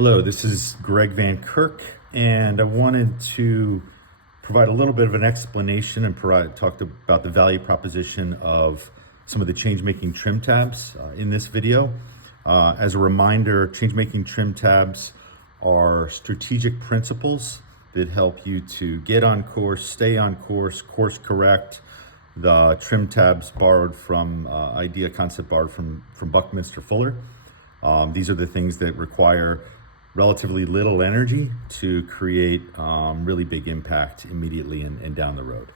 Hello, this is Greg Van Kirk, and I wanted to provide a little bit of an explanation and talk about the value proposition of some of the change-making trim tabs in this video. As a reminder, change-making trim tabs are strategic principles that help you to get on course, stay on course, course correct. The trim tabs borrowed from concept borrowed from Buckminster Fuller. These are the things that require relatively little energy to create really big impact immediately and down the road.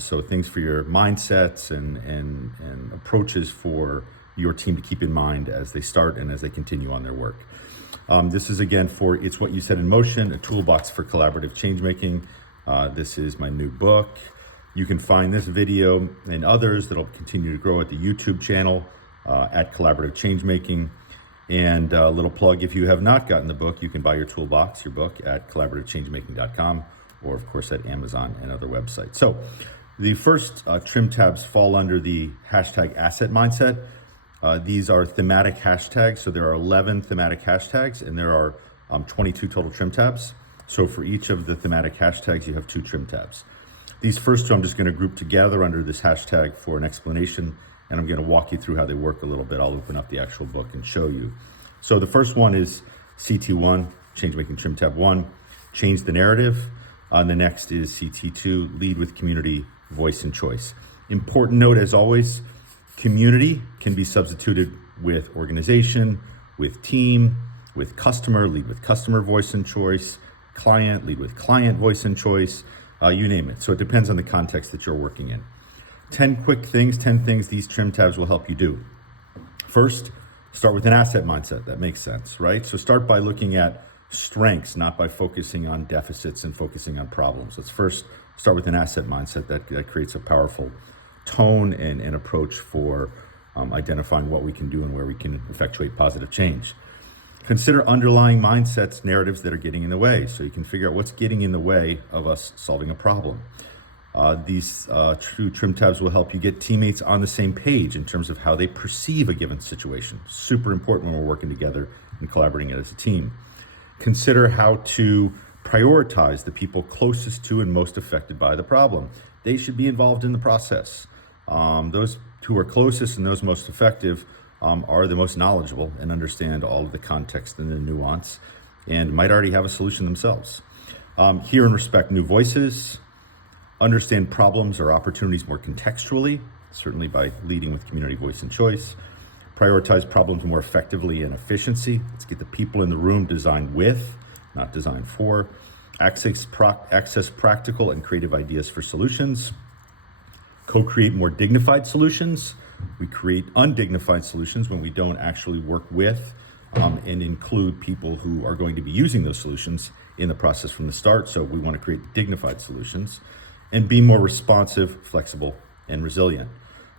So things for your mindsets and approaches for your team to keep in mind as they start and as they continue on their work. This is again for It's What You Set in Motion, a toolbox for collaborative change making. This is my new book. You can find this video and others that'll continue to grow at the YouTube channel at Collaborative Changemaking. And a little plug, if you have not gotten the book, you can buy your toolbox, your book, at collaborativechangemaking.com, or of course at Amazon and other websites. So the first trim tabs fall under the hashtag asset mindset. These are thematic hashtags. So there are 11 thematic hashtags and there are 22 total trim tabs. So for each of the thematic hashtags, you have 2 trim tabs. These first two I'm just going to group together under this hashtag for an explanation, and I'm going to walk you through how they work a little bit. I'll open up the actual book and show you. So the first one is CT1, Changemaking Trim Tab 1, Change the Narrative. The next is CT2, Lead with Community, Voice and Choice. Important note, as always, community can be substituted with organization, with team, with customer, lead with customer voice and choice, client, lead with client voice and choice, you name it. So it depends on the context that you're working in. 10 things these trim tabs will help you do. First, start with an asset mindset. That makes sense, right? So start by looking at strengths, not by focusing on deficits and focusing on problems. Let's first start with an asset mindset that creates a powerful tone and approach for identifying what we can do and where we can effectuate positive change. Consider underlying mindsets, narratives that are getting in the way, so you can figure out what's getting in the way of us solving a problem. These true trim tabs will help you get teammates on the same page in terms of how they perceive a given situation. Super important when we're working together and collaborating as a team. Consider how to prioritize the people closest to and most affected by the problem. They should be involved in the process. Those who are closest and those most effective are the most knowledgeable and understand all of the context and the nuance and might already have a solution themselves. Hear and respect new voices. Understand problems or opportunities more contextually, certainly by leading with community voice and choice. Prioritize problems more effectively and efficiency. Let's get the people in the room designed with, not designed for. Access practical and creative ideas for solutions. Co-create more dignified solutions. We create undignified solutions when we don't actually work with and include people who are going to be using those solutions in the process from the start. So we want to create dignified solutions. And be more responsive, flexible, and resilient.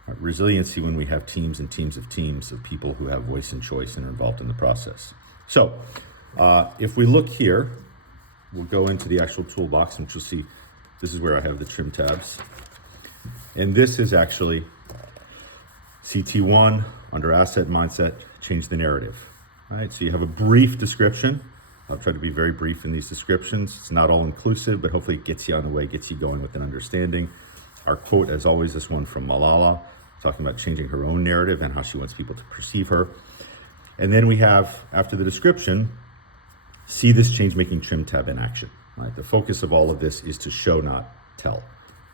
Resiliency when we have teams and teams of people who have voice and choice and are involved in the process. So if we look here, we'll go into the actual toolbox, which you'll see this is where I have the trim tabs. And this is actually CT1 under asset mindset, change the narrative. All right, so you have a brief description. I'll try to be very brief in these descriptions. It's not all inclusive, but hopefully it gets you on the way, gets you going with an understanding. Our quote, as always, this one from Malala, talking about changing her own narrative and how she wants people to perceive her. And then we have, after the description, see this change-making trim tab in action. Right? The focus of all of this is to show, not tell.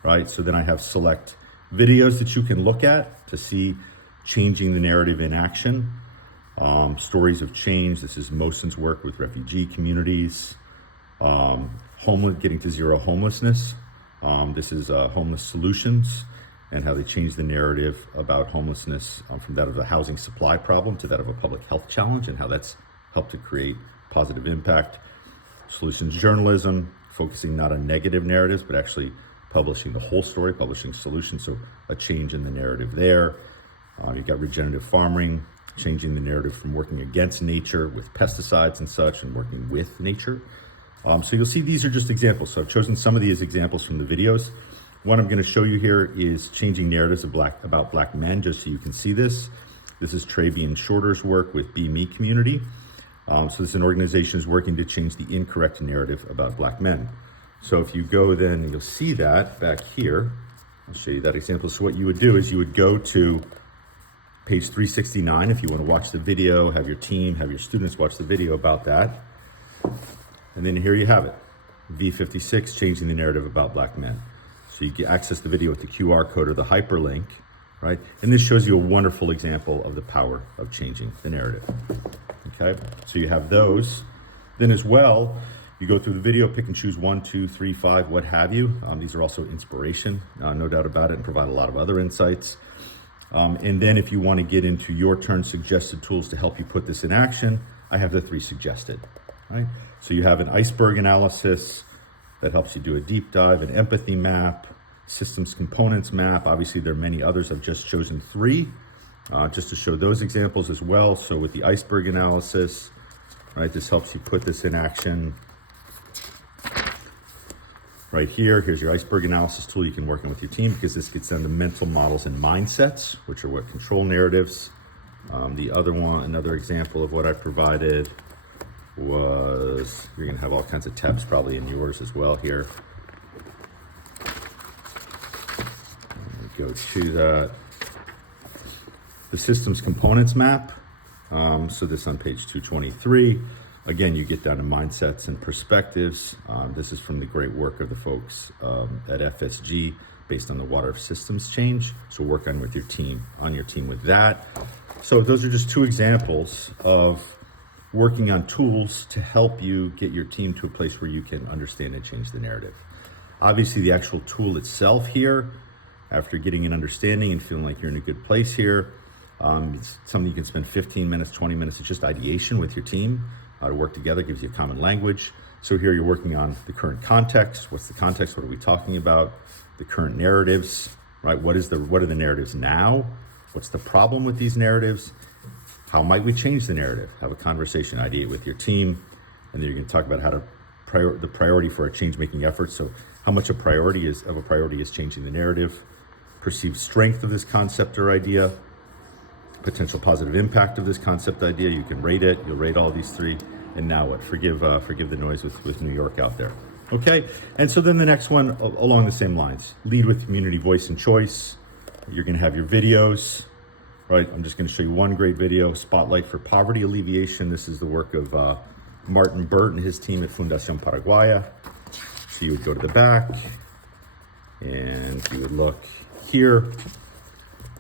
Right? So then I have select videos that you can look at to see changing the narrative in action. Stories of change. This is Mosen's work with refugee communities. Getting to zero homelessness. This is homeless solutions and how they change the narrative about homelessness from that of a housing supply problem to that of a public health challenge, and how that's helped to create positive impact. Solutions journalism, focusing not on negative narratives, but actually publishing the whole story, publishing solutions. So a change in the narrative there. You've got regenerative farming, changing the narrative from working against nature with pesticides and such and working with nature. So you'll see these are just examples. So I've chosen some of these examples from the videos. One I'm going to show you here is changing narratives about black men, just so you can see this. This is Travian Shorter's work with Be Me Community. So this is an organization is working to change the incorrect narrative about Black men. So if you go then, you'll see that back here. I'll show you that example. So what you would do is you would go to page 369 if you want to watch the video, have your team, have your students watch the video about that. And then here you have it, V56, changing the narrative about Black men. So you get access the video with the QR code or the hyperlink, right? And this shows you a wonderful example of the power of changing the narrative. Okay, so you have those. Then as well, you go through the video, pick and choose 1, 2, 3, 5, what have you. These are also inspiration, no doubt about it, and provide a lot of other insights. And then if you want to get into your turn suggested tools to help you put this in action, I have the 3 suggested, right? So you have an iceberg analysis that helps you do a deep dive, an empathy map, systems components map. Obviously there are many others. I've just chosen 3 just to show those examples as well. So with the iceberg analysis, right, this helps you put this in action. Right here, here's your iceberg analysis tool you can work on with your team, because this gets down to mental models and mindsets, which are what control narratives. The other one, another example of what I provided was, you're gonna have all kinds of tabs probably in yours as well here. Go to that. The systems components map. So this on page 223. Again, you get down to mindsets and perspectives. This is from the great work of the folks at FSG based on the water systems change. So work on with your team, with that. So those are just 2 examples of working on tools to help you get your team to a place where you can understand and change the narrative. Obviously the actual tool itself here, after getting an understanding and feeling like you're in a good place here, it's something you can spend 15 minutes, 20 minutes. It's just ideation with your team. To work together, gives you a common language. So here you're working on the current context. What's the context? What are we talking about? The current narratives, right? What are the narratives now? What's the problem with these narratives? How might we change the narrative? Have a conversation, ideate with your team, and then you're going to talk about how to the priority for our change-making efforts. So how much a priority is changing the narrative, perceived strength of this concept or idea, potential positive impact of this concept idea. You can rate it. You'll rate all these 3. And now what? Forgive the noise with New York out there. Okay. And so then the next one along the same lines, lead with community voice and choice. You're going to have your videos, right? I'm just going to show you one great video, Spotlight for Poverty Alleviation. This is the work of Martin Burt and his team at Fundación Paraguaya. So you would go to the back and you would look here.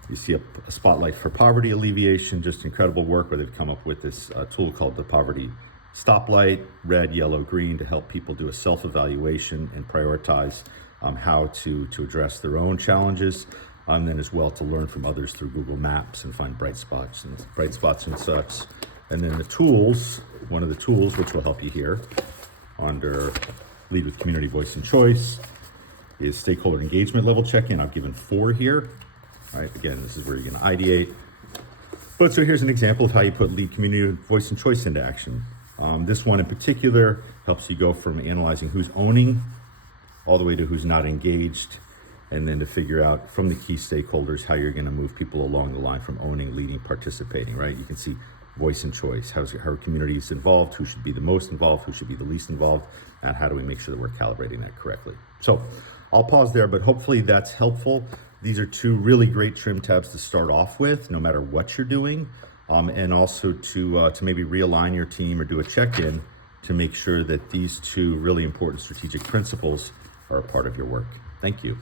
You see a spotlight for poverty alleviation, just incredible work where they've come up with this tool called the poverty stoplight, red, yellow, green, to help people do a self-evaluation and prioritize how to address their own challenges, and then as well to learn from others through Google Maps and find bright spots and such. And then the tools, one of the tools which will help you here under Lead with Community Voice and Choice is stakeholder engagement level check-in. I've given 4 here. All right, again, this is where you're going to ideate. But so here's an example of how you put lead community voice and choice into action. This one in particular helps you go from analyzing who's owning all the way to who's not engaged, and then to figure out from the key stakeholders how you're going to move people along the line from owning, leading, participating, right? You can see voice and choice. How are communities involved? Who should be the most involved? Who should be the least involved? And how do we make sure that we're calibrating that correctly? So I'll pause there, but hopefully that's helpful. These are 2 really great trim tabs to start off with, no matter what you're doing, and also to maybe realign your team or do a check-in to make sure that these 2 really important strategic principles are a part of your work. Thank you.